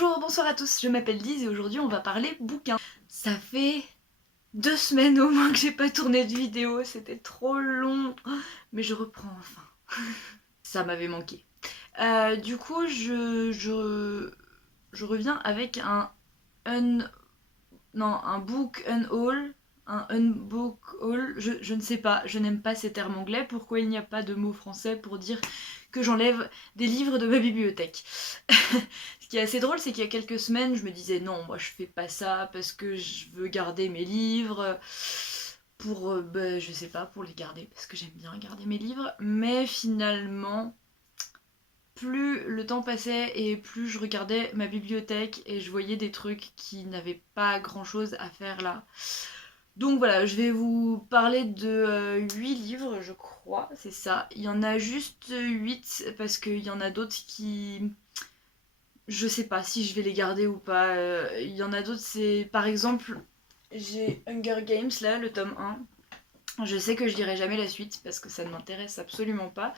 Bonjour, bonsoir à tous, je m'appelle Lise et aujourd'hui on va parler bouquins. Ça fait 2 semaines au moins que j'ai pas tourné de vidéo, c'était trop long, mais je reprends enfin. Ça m'avait manqué. Du coup, je reviens avec un book unhaul, un unbook haul, je ne sais pas, je n'aime pas ces termes anglais, pourquoi il n'y a pas de mot français pour dire que j'enlève des livres de ma bibliothèque. Ce qui est assez drôle, c'est qu'il y a quelques semaines, je me disais non, moi je fais pas ça parce que je veux garder mes livres pour, je sais pas, pour les garder, parce que j'aime bien garder mes livres, mais finalement, plus le temps passait et plus je regardais ma bibliothèque et je voyais des trucs qui n'avaient pas grand chose à faire là. Donc voilà, je vais vous parler de 8 livres, je crois, c'est ça. Il y en a juste 8 parce qu'il y en a d'autres qui... Je sais pas si je vais les garder ou pas. Il y en a d'autres, c'est... Par exemple, j'ai Hunger Games là, le tome 1. Je sais que je lirai jamais la suite parce que ça ne m'intéresse absolument pas.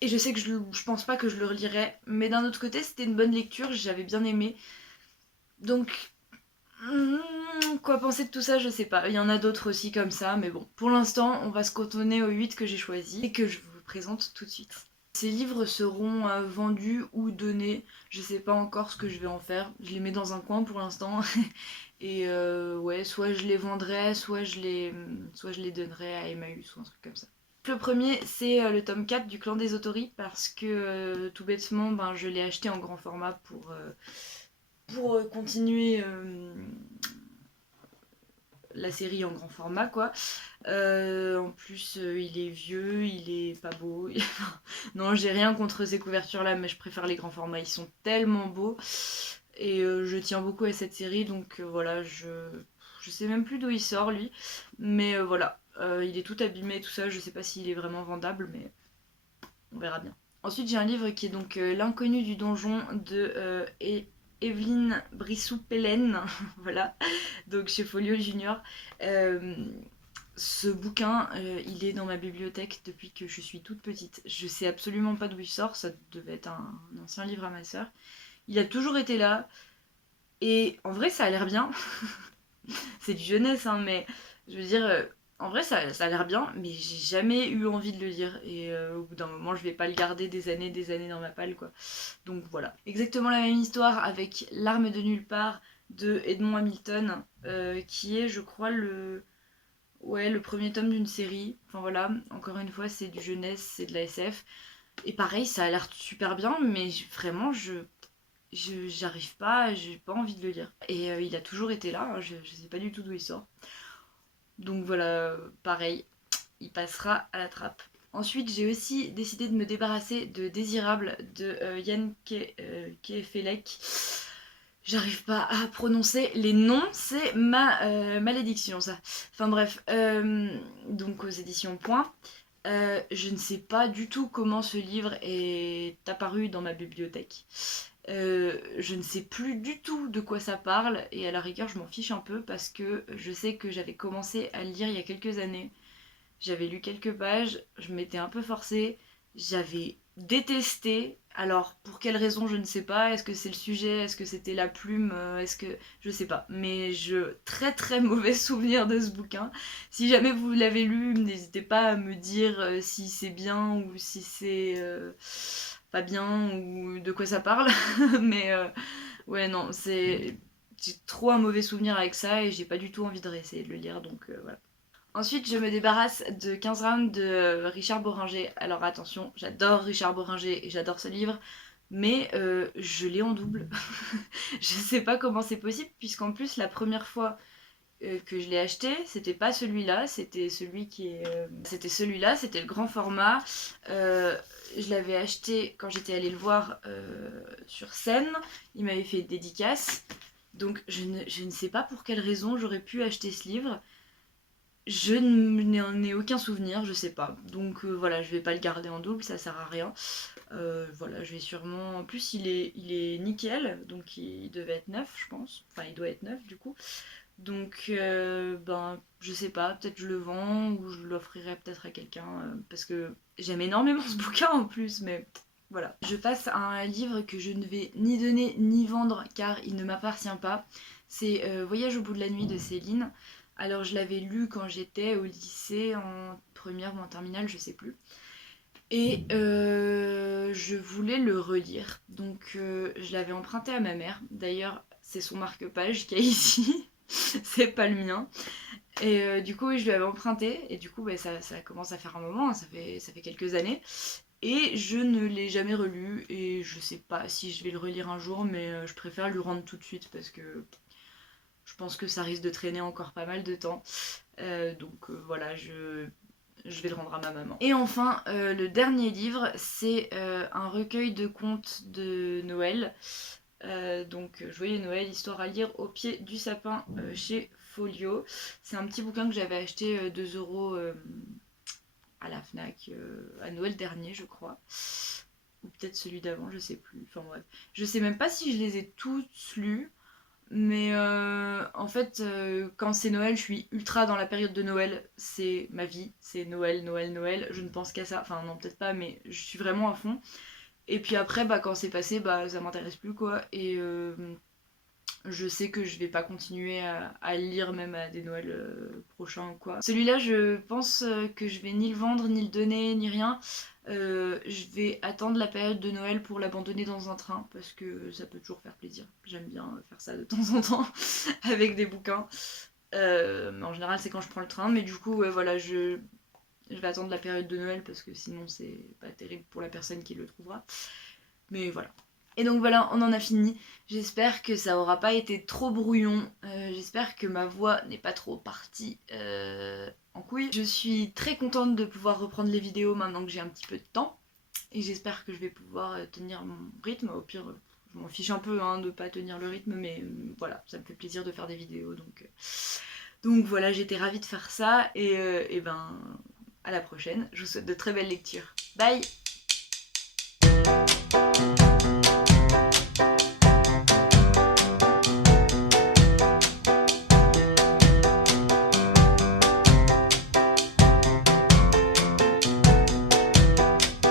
Et je sais que je pense pas que je le relirai. Mais d'un autre côté, c'était une bonne lecture, j'avais bien aimé. Donc, quoi penser de tout ça, je sais pas. Il y en a d'autres aussi comme ça, mais bon. Pour l'instant, on va se cantonner aux 8 que j'ai choisis et que je vous présente tout de suite. Ces livres seront vendus ou donnés. Je sais pas encore ce que je vais en faire. Je les mets dans un coin pour l'instant. Et ouais, soit je les vendrai, soit je les donnerai à Emmaüs ou un truc comme ça. Le premier, c'est le tome 4 du Clan des Autori parce que tout bêtement, je l'ai acheté en grand format pour continuer la série en grand format, quoi. En plus, il est vieux, il est pas beau. Non, j'ai rien contre ces couvertures-là, mais je préfère les grands formats. Ils sont tellement beaux. Et je tiens beaucoup à cette série, donc voilà, je sais même plus d'où il sort, lui. Mais voilà, il est tout abîmé, tout ça. Je sais pas s'il est vraiment vendable, mais on verra bien. Ensuite, j'ai un livre qui est donc L'inconnu du donjon de Evelyne Brissou-Pellen, voilà, donc chez Folio Junior. Ce bouquin, il est dans ma bibliothèque depuis que je suis toute petite. Je sais absolument pas d'où il sort, ça devait être un ancien livre à ma sœur. Il a toujours été là, et en vrai, ça a l'air bien. C'est du jeunesse, hein, mais je veux dire, en vrai, ça a l'air bien, mais j'ai jamais eu envie de le lire. Et au bout d'un moment, je vais pas le garder des années dans ma palle, quoi. Donc voilà. Exactement la même histoire avec L'arme de nulle part de Edmond Hamilton, qui est, je crois, le premier tome d'une série. Enfin voilà, encore une fois, c'est du jeunesse, c'est de la SF. Et pareil, ça a l'air super bien, mais vraiment, j'arrive pas, j'ai pas envie de le lire. Et il a toujours été là, hein, je sais pas du tout d'où il sort. Donc voilà, pareil, il passera à la trappe. Ensuite, j'ai aussi décidé de me débarrasser de Désirable de Yann Kefelec. J'arrive pas à prononcer les noms, c'est ma malédiction ça. Enfin bref, donc aux éditions Point. Je ne sais pas du tout comment ce livre est apparu dans ma bibliothèque. Je ne sais plus du tout de quoi ça parle et à la rigueur je m'en fiche un peu parce que je sais que j'avais commencé à le lire il y a quelques années. J'avais lu quelques pages, je m'étais un peu forcée, j'avais détesté. Alors pour quelle raison je ne sais pas, est-ce que c'est le sujet, est-ce que c'était la plume, est-ce que... Je sais pas, mais très très mauvais souvenir de ce bouquin. Si jamais vous l'avez lu, n'hésitez pas à me dire si c'est bien ou si c'est pas bien ou de quoi ça parle. Mais ouais non, j'ai trop un mauvais souvenir avec ça et j'ai pas du tout envie de réessayer de le lire, donc voilà. Ensuite, je me débarrasse de 15 rounds de Richard Bohringer. Alors attention, j'adore Richard Bohringer et j'adore ce livre, mais je l'ai en double. Je sais pas comment c'est possible, puisqu'en plus, la première fois que je l'ai acheté, c'était pas celui-là, c'était celui qui est. C'était celui-là, c'était le grand format. Je l'avais acheté quand j'étais allée le voir sur scène. Il m'avait fait une dédicace. Donc je ne sais pas pour quelle raison j'aurais pu acheter ce livre. Je n'en ai aucun souvenir, je sais pas. Donc voilà, je vais pas le garder en double, ça sert à rien. Voilà, je vais sûrement... En plus, il est nickel, donc il devait être neuf, je pense. Enfin, il doit être neuf, du coup. Donc, je sais pas, peut-être je le vends ou je l'offrirai peut-être à quelqu'un. Parce que j'aime énormément ce bouquin en plus, mais Voilà. Je passe à un livre que je ne vais ni donner ni vendre car il ne m'appartient pas. C'est Voyage au bout de la nuit de Céline. Alors je l'avais lu quand j'étais au lycée en première ou en terminale, je sais plus. Et je voulais le relire. Donc je l'avais emprunté à ma mère. D'ailleurs, c'est son marque-page qui est ici. C'est pas le mien. Et du coup, oui, je lui avais emprunté. Et du coup, bah, ça commence à faire un moment. Ça fait quelques années. Et je ne l'ai jamais relu. Et je sais pas si je vais le relire un jour. Mais je préfère lui rendre tout de suite. Parce que je pense que ça risque de traîner encore pas mal de temps. Donc voilà, je vais le rendre à ma maman. Et enfin, le dernier livre, c'est un recueil de contes de Noël. Donc Joyeux Noël, histoire à lire au pied du sapin chez Folio. C'est un petit bouquin que j'avais acheté 2 € à la FNAC à Noël dernier, je crois. Ou peut-être celui d'avant, je sais plus. Enfin bref. Je sais même pas si je les ai tous lus. Mais en fait, quand c'est Noël, je suis ultra dans la période de Noël. C'est ma vie, c'est Noël, Noël, Noël. Je ne pense qu'à ça. Enfin, non, peut-être pas, mais je suis vraiment à fond. Et puis après, bah, quand c'est passé, bah, ça m'intéresse plus, quoi. Et je sais que je vais pas continuer à le lire, même à des Noëls prochains, quoi. Celui-là, je pense que je vais ni le vendre, ni le donner, ni rien. Je vais attendre la période de Noël pour l'abandonner dans un train parce que ça peut toujours faire plaisir. J'aime bien faire ça de temps en temps avec des bouquins. Mais en général, c'est quand je prends le train. Mais du coup, ouais, voilà, je vais attendre la période de Noël parce que sinon, c'est pas terrible pour la personne qui le trouvera. Mais voilà. Et donc voilà, on en a fini. J'espère que ça aura pas été trop brouillon. J'espère que ma voix n'est pas trop partie en couille. Je suis très contente de pouvoir reprendre les vidéos maintenant que j'ai un petit peu de temps. Et j'espère que je vais pouvoir tenir mon rythme. Au pire, je m'en fiche un peu hein, de pas tenir le rythme, mais voilà, ça me fait plaisir de faire des vidéos. Donc voilà, j'étais ravie de faire ça. Et ben, à la prochaine. Je vous souhaite de très belles lectures. Bye!